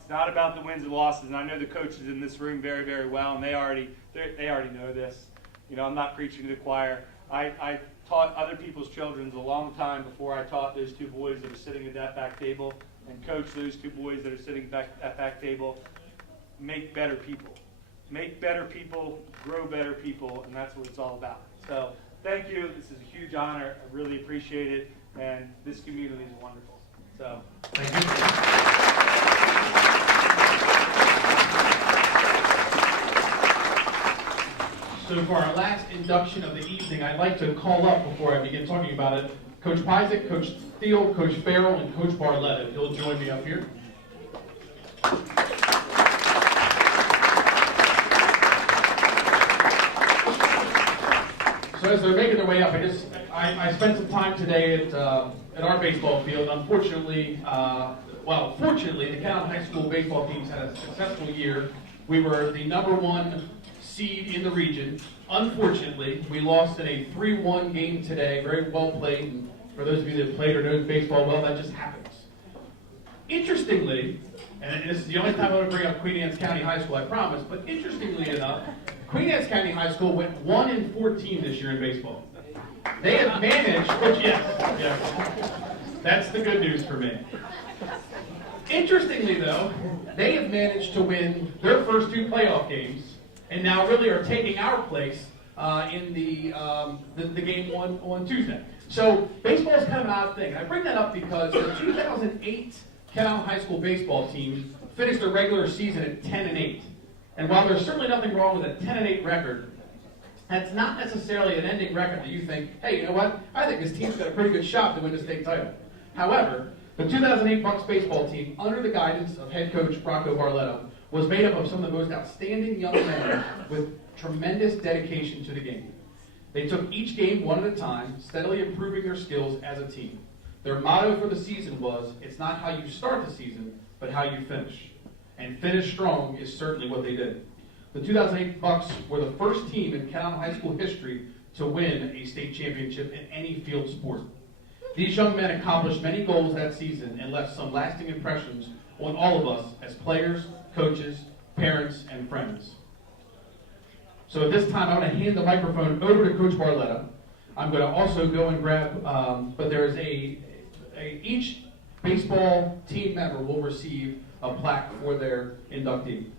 it's not about the wins and losses. And I know the coaches in this room very, very well, and they already know this. You know, I'm not preaching to the choir. I taught other people's children a long time before I taught those two boys that are sitting at that back table, and coached those two boys that are sitting back at that back table. Make better people. Make better people, grow better people, and that's what it's all about. So thank you. This is a huge honor. I really appreciate it, and this community is wonderful. So Thank you. So for our last induction of the evening, I'd like to call up, before I begin talking about it, Coach Pizek, Coach Thiel, Coach Farrell, and Coach Barletta. If you'll join me up here. So as they're making their way up, I spent some time today at our baseball field. Unfortunately, fortunately, the Canton High School baseball teams had a successful year. We were the #1 seed in the region. Unfortunately, we lost in a 3-1 game today. Very well played. And for those of you that played or know baseball well, that just happens. Interestingly, and this is the only time I'm going to bring up Queen Anne's County High School, I promise, but interestingly enough, Queen Anne's County High School went 1-14 this year in baseball. They have managed, which yes, that's the good news for me. Interestingly though, they have managed to win their first 2 playoff games, and now really are taking our place in the game on Tuesday. So baseball is kind of an odd thing. I bring that up because the 2008 Canton High School baseball team finished their regular season at 10-8. And while there's certainly nothing wrong with a 10-8 record, that's not necessarily an ending record that you think, hey, you know what? I think this team's got a pretty good shot to win the state title. However, the 2008 Bucks baseball team, under the guidance of head coach Rocco Barletta, was made up of some of the most outstanding young men with tremendous dedication to the game. They took each game one at a time, steadily improving their skills as a team. Their motto for the season was, it's not how you start the season, but how you finish. And finish strong is certainly what they did. The 2008 Bucks were the first team in Canton High School history to win a state championship in any field sport. These young men accomplished many goals that season and left some lasting impressions on all of us as players, coaches, parents, and friends. So at this time, I'm going to hand the microphone over to Coach Barletta. I'm going to also go and grab, but there is each baseball team member will receive a plaque for their inductee.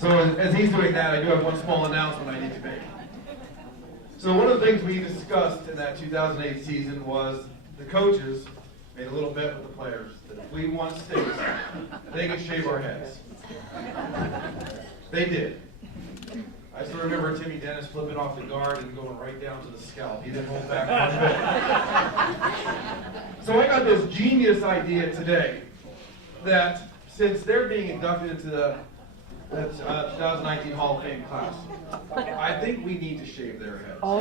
So as he's doing that, I do have one small announcement I need to make. So one of the things we discussed in that 2008 season was the coaches made a little bet with the players that if we won states, they could shave our heads. They did. I still remember Timmy Dennis flipping off the guard and going right down to the scalp. He didn't hold back one bit. So I got this genius idea today that since they're being inducted into the 2019 Hall of Fame class, I think we need to shave their heads. Oh.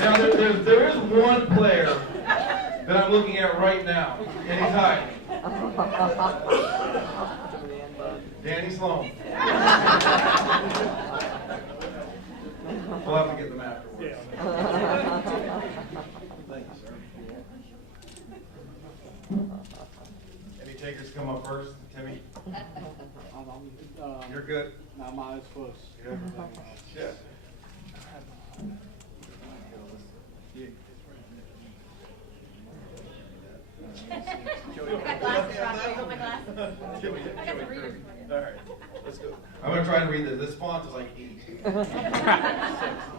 Now there is one player that I'm looking at right now, and he's hiding. Danny Sloan. We'll have to get them afterwards. Thank you, sir. Any takers come up first? Timmy? You're good? No, mine's close. Yeah. Yeah. I got glasses, Rocco. You want my glasses? I got the reader. All right, let's go. I'm going to try and read this. This font is like 8.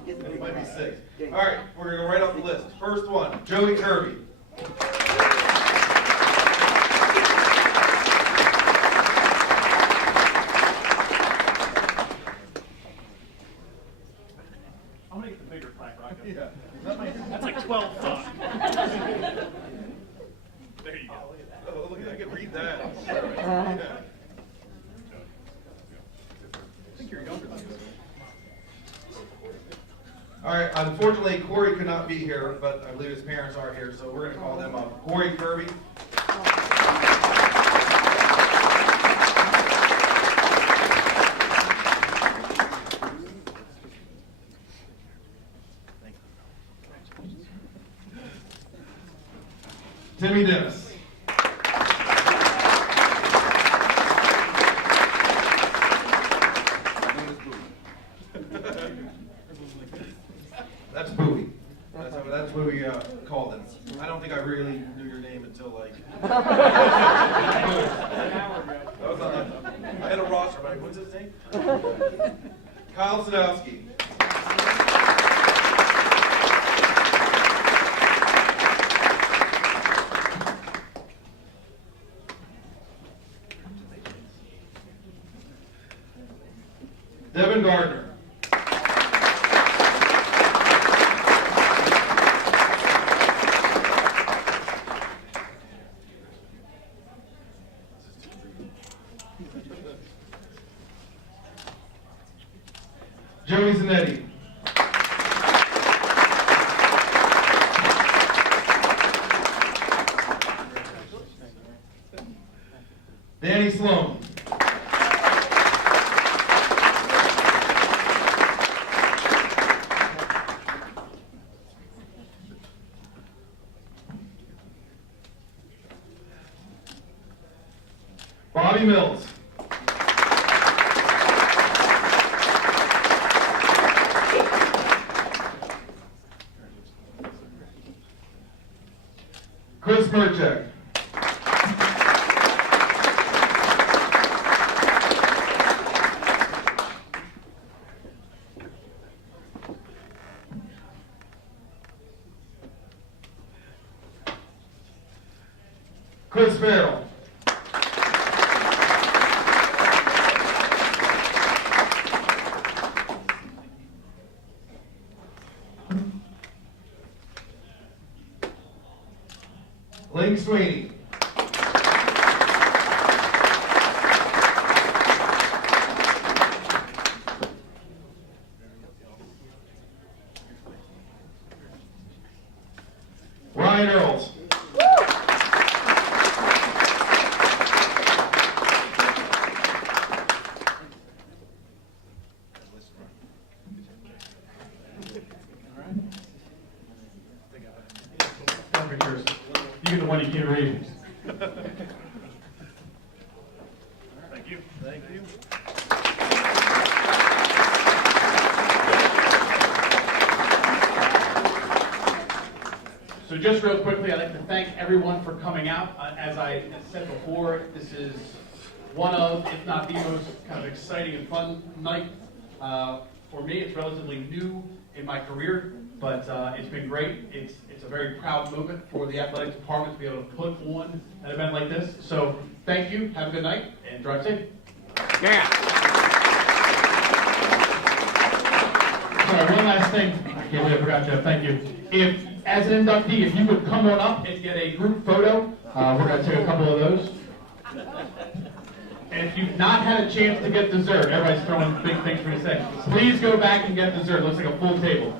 It might be 6. All right, we're going to go right off the list. First one, Joey Kirby. I'm going to get the bigger plaque, Rocco. Yeah. That's like 12 bucks. There you go. Oh, look at that. I can read that. All right, unfortunately, Corey could not be here, but I believe his parents are here, so we're going to call them up. Corey Kirby. Timmy Dennis. That's Bowie. That's what we called him. I don't think I really knew your name until like. That was I had a roster, but what's his name? Kyle Sadowski. Devin Gardner. Joey Zanetti. Danny Sloan. Bobby Mills. Chris Merchek. Chris Farrell. Link Sweeney. Ryan Earls. You get the one you can't read. Thank you. Thank you. So just real quickly, I'd like to thank everyone for coming out. As I said before, this is one of, if not the most kind of exciting and fun night for me. It's relatively new in my career, but it's been great. It's a very proud moment for the athletic department to be able to put on an event like this. So thank you, have a good night, and drive safe. Yeah. All right, one last thing. I can't believe I forgot, Jeff. Thank you. If, as an inductee, if you would come on up and get a group photo, we're going to take a couple of those. And if you've not had a chance to get dessert, everybody's throwing big things for me to say. Please go back and get dessert. It looks like a full table.